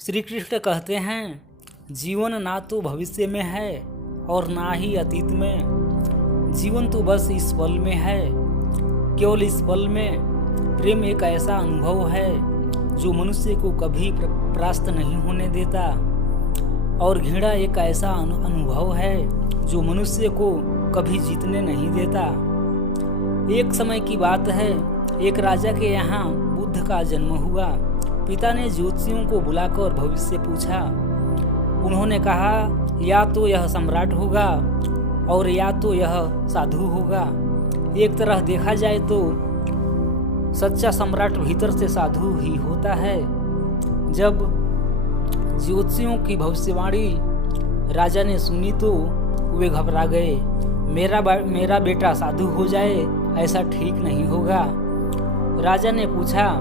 श्री कृष्ण कहते हैं, जीवन ना तो भविष्य में है और ना ही अतीत में। जीवन तो बस इस पल में है। केवल इस पल में प्रेम एक ऐसा अनुभव है जो मनुष्य को कभी परास्त नहीं होने देता, और घृणा एक ऐसा अनुभव है जो मनुष्य को कभी जीतने नहीं देता। एक समय की बात है, एक राजा के यहाँ बुद्ध का जन्म हुआ। पिता ने ज्योतिषियों को बुलाकर भविष्य पूछा। उन्होंने कहा, या तो यह सम्राट होगा और या तो यह साधु होगा। एक तरह देखा जाए तो सच्चा सम्राट भीतर से साधु ही होता है। जब ज्योतिषियों की भविष्यवाणी राजा ने सुनी तो वे घबरा गए। मेरा बेटा साधु हो जाए ऐसा ठीक नहीं होगा। राजा ने पूछा,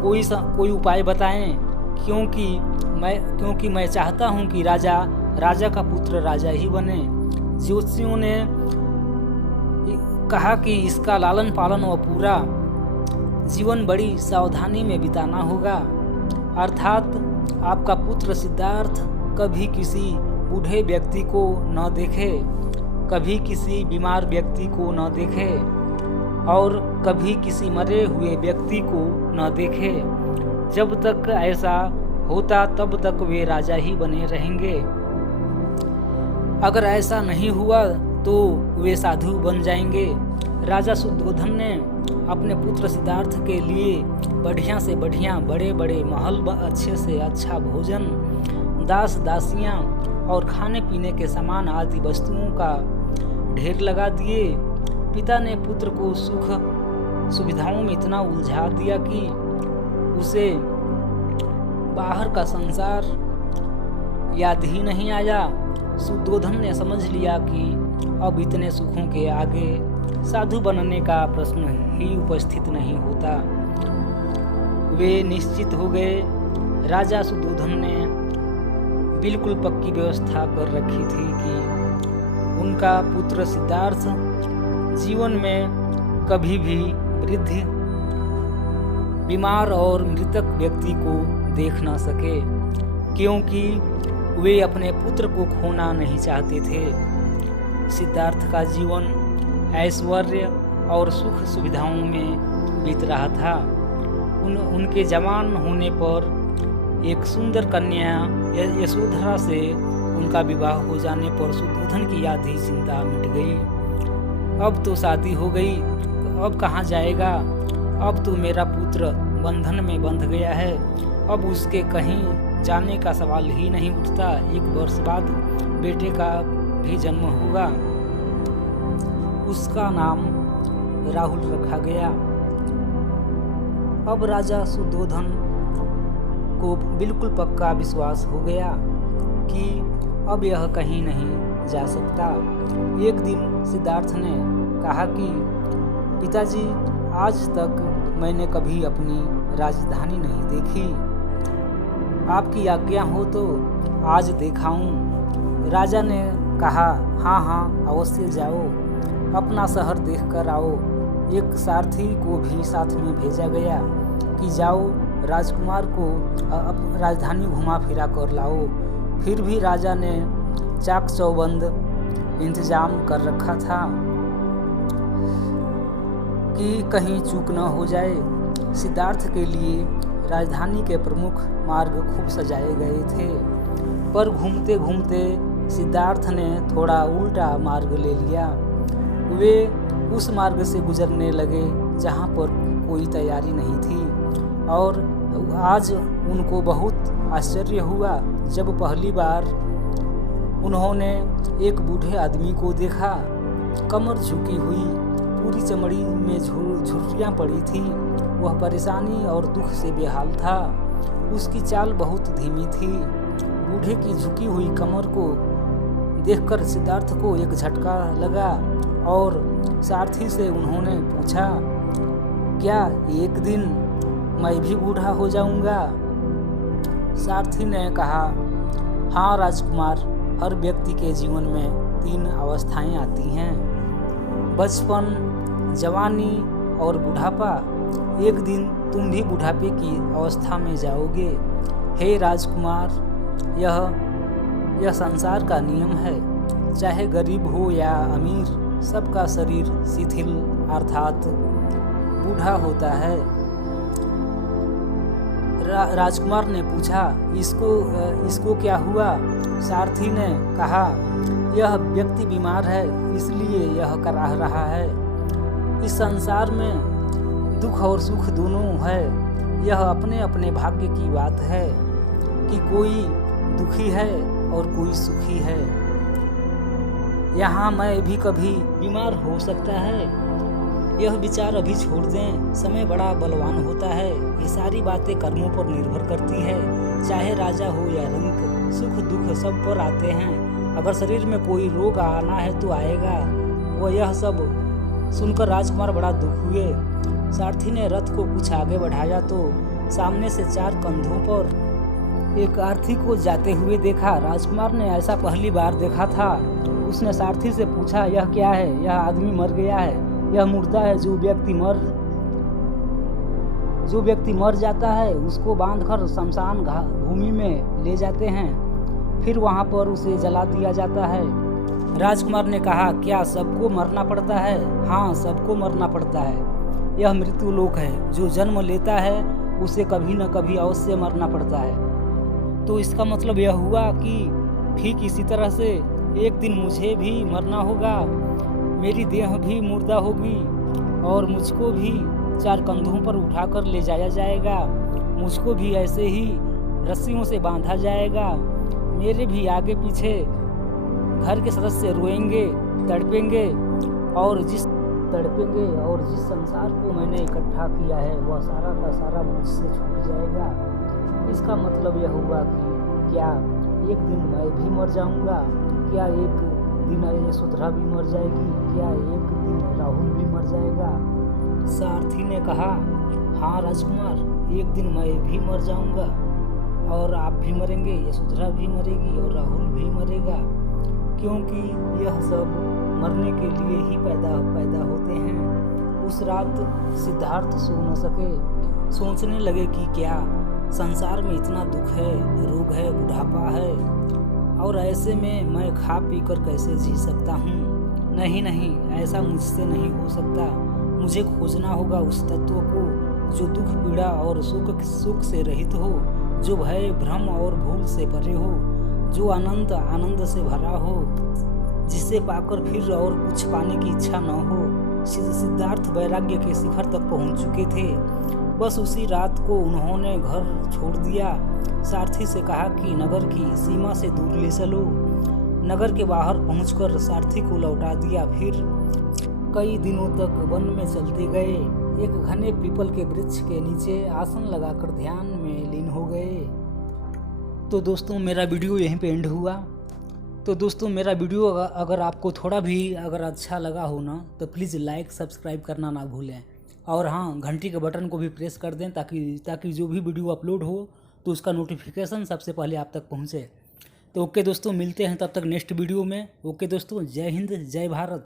कोई उपाय बताएं, क्योंकि मैं चाहता हूं कि राजा का पुत्र राजा ही बने। ज्योतिषियों ने कहा कि इसका लालन पालन और पूरा जीवन बड़ी सावधानी में बिताना होगा। अर्थात आपका पुत्र सिद्धार्थ कभी किसी बूढ़े व्यक्ति को न देखे, कभी किसी बीमार व्यक्ति को न देखे और कभी किसी मरे हुए व्यक्ति को न देखे। जब तक ऐसा होता तब तक वे राजा ही बने रहेंगे। अगर ऐसा नहीं हुआ तो वे साधु बन जाएंगे। राजा शुद्धोधन ने अपने पुत्र सिद्धार्थ के लिए बढ़िया से बढ़िया बड़े बड़े महल, अच्छे से अच्छा भोजन, दास दासियां और खाने पीने के सामान आदि वस्तुओं का ढेर लगा दिए। पिता ने पुत्र को सुख सुविधाओं में इतना उलझा दिया कि उसे बाहर का संसार याद ही नहीं आया। शुद्धोधन ने समझ लिया कि अब इतने सुखों के आगे साधु बनने का प्रश्न ही उपस्थित नहीं होता। वे निश्चित हो गए। राजा शुद्धोधन ने बिल्कुल पक्की व्यवस्था कर रखी थी कि उनका पुत्र सिद्धार्थ जीवन में कभी भी वृद्ध, बीमार और मृतक व्यक्ति को देख ना सके, क्योंकि वे अपने पुत्र को खोना नहीं चाहते थे। सिद्धार्थ का जीवन ऐश्वर्य और सुख सुविधाओं में बीत रहा था। उनके जवान होने पर एक सुंदर कन्या यशोधरा से उनका विवाह हो जाने पर शुद्धोधन की आधी चिंता मिट गई। अब तो शादी हो गई, अब कहाँ जाएगा? अब तो मेरा पुत्र बंधन में बंध गया है, अब उसके कहीं जाने का सवाल ही नहीं उठता। 1 वर्ष बाद बेटे का भी जन्म होगा। उसका नाम राहुल रखा गया। अब राजा शुद्धोधन को बिल्कुल पक्का विश्वास हो गया कि अब यह कहीं नहीं जा सकता। एक दिन सिद्धार्थ ने कहा कि पिताजी, आज तक मैंने कभी अपनी राजधानी नहीं देखी। आपकी आज्ञा हो तो आज दिखाऊं। राजा ने कहा, हाँ अवश्य जाओ, अपना शहर देख कर आओ। एक सारथी को भी साथ में भेजा गया कि जाओ राजकुमार को राजधानी घुमा फिरा कर लाओ। फिर भी राजा ने चाक चौबंद इंतजाम कर रखा था कि कहीं चूक न हो जाए। सिद्धार्थ के लिए राजधानी के प्रमुख मार्ग खूब सजाए गए थे, पर घूमते घूमते सिद्धार्थ ने थोड़ा उल्टा मार्ग ले लिया। वे उस मार्ग से गुजरने लगे जहाँ पर कोई तैयारी नहीं थी, और आज उनको बहुत आश्चर्य हुआ जब पहली बार उन्होंने एक बूढ़े आदमी को देखा। कमर झुकी हुई, पूरी चमड़ी में झुर्रियाँ पड़ी थी। वह परेशानी और दुख से बेहाल था। उसकी चाल बहुत धीमी थी। बूढ़े की झुकी हुई कमर को देखकर सिद्धार्थ को एक झटका लगा और सारथी से उन्होंने पूछा, क्या एक दिन मैं भी बूढ़ा हो जाऊंगा? सारथी ने कहा, हाँ राजकुमार, हर व्यक्ति के जीवन में 3 अवस्थाएं आती हैं, बचपन, जवानी और बुढ़ापा। एक दिन तुम भी बुढ़ापे की अवस्था में जाओगे। हे राजकुमार, यह संसार का नियम है। चाहे गरीब हो या अमीर, सबका शरीर शिथिल अर्थात बूढ़ा होता है। राजकुमार ने पूछा, इसको क्या हुआ? सारथी ने कहा, यह व्यक्ति बीमार है, इसलिए यह करा रहा है। इस संसार में दुख और सुख दोनों है। यह अपने अपने भाग्य की बात है कि कोई दुखी है और कोई सुखी है। यहाँ मैं भी कभी बीमार हो सकता है। यह विचार अभी छोड़ दें, समय बड़ा बलवान होता है। ये सारी बातें कर्मों पर निर्भर करती है। चाहे राजा हो या रंक, सुख दुख सब पर आते हैं। अगर शरीर में कोई रोग आना है तो आएगा। वह यह सब सुनकर राजकुमार बड़ा दुख हुए। सारथी ने रथ को कुछ आगे बढ़ाया तो सामने से 4 कंधों पर एक आरती को जाते हुए देखा। राजकुमार ने ऐसा पहली बार देखा था। उसने सारथी से पूछा, यह क्या है? यह आदमी मर गया है। यह मुर्दा है। जो व्यक्ति मर जाता है उसको बांधकर शमशान भूमि में ले जाते हैं, फिर वहां पर उसे जला दिया जाता है। राजकुमार ने कहा, क्या सबको मरना पड़ता है? हाँ, सबको मरना पड़ता है। यह मृत्यु लोक है। जो जन्म लेता है उसे कभी न कभी अवश्य मरना पड़ता है। तो इसका मतलब यह हुआ कि ठीक इसी तरह से एक दिन मुझे भी मरना होगा। मेरी देह भी मुर्दा होगी और मुझको भी 4 कंधों पर उठाकर ले जाया जाएगा। मुझको भी ऐसे ही रस्सियों से बांधा जाएगा। मेरे भी आगे पीछे घर के सदस्य रोएंगे, तड़पेंगे और जिस संसार को मैंने इकट्ठा किया है वह सारा का सारा मुझसे छूट जाएगा। इसका मतलब यह हुआ कि क्या एक दिन मैं भी मर जाऊंगा? क्या एक दिन यशोधरा भी मर जाएगी? क्या एक दिन राहुल भी मर जाएगा? सारथी ने कहा, हाँ राजकुमार, एक दिन मैं भी मर जाऊंगा और आप भी मरेंगे, यशोधरा भी मरेगी और राहुल भी मरेगा, क्योंकि यह सब मरने के लिए ही पैदा होते हैं। उस रात सिद्धार्थ सो न सके। सोचने लगे कि क्या संसार में इतना दुख है, रोग है, बुढ़ापा है, और ऐसे में मैं खा पी कर कैसे जी सकता हूँ? नहीं, ऐसा मुझसे नहीं हो सकता। मुझे खोजना होगा उस तत्व को जो दुख पीड़ा और सुख से रहित हो, जो भय भ्रम और भूल से परे हो, जो अनंत आनंद से भरा हो, जिसे पाकर फिर और कुछ पाने की इच्छा न हो। सिद्धार्थ वैराग्य के शिखर तक पहुँच चुके थे। बस उसी रात को उन्होंने घर छोड़ दिया। सारथी से कहा कि नगर की सीमा से दूर ले चलो। नगर के बाहर पहुंचकर सारथी को लौटा दिया। फिर कई दिनों तक वन में चलते गए। एक घने पीपल के वृक्ष के नीचे आसन लगाकर ध्यान में लीन हो गए। तो दोस्तों, मेरा वीडियो यहीं पे एंड हुआ। तो दोस्तों, मेरा वीडियो अगर आपको थोड़ा भी अगर अच्छा लगा हो ना, तो प्लीज़ लाइक सब्सक्राइब करना ना भूलें। और हाँ, घंटी के बटन को भी प्रेस कर दें ताकि जो भी वीडियो अपलोड हो तो उसका नोटिफिकेशन सबसे पहले आप तक पहुँचे। तो ओके दोस्तों, मिलते हैं तब तक नेक्स्ट वीडियो में। ओके दोस्तों, जय हिंद, जय भारत।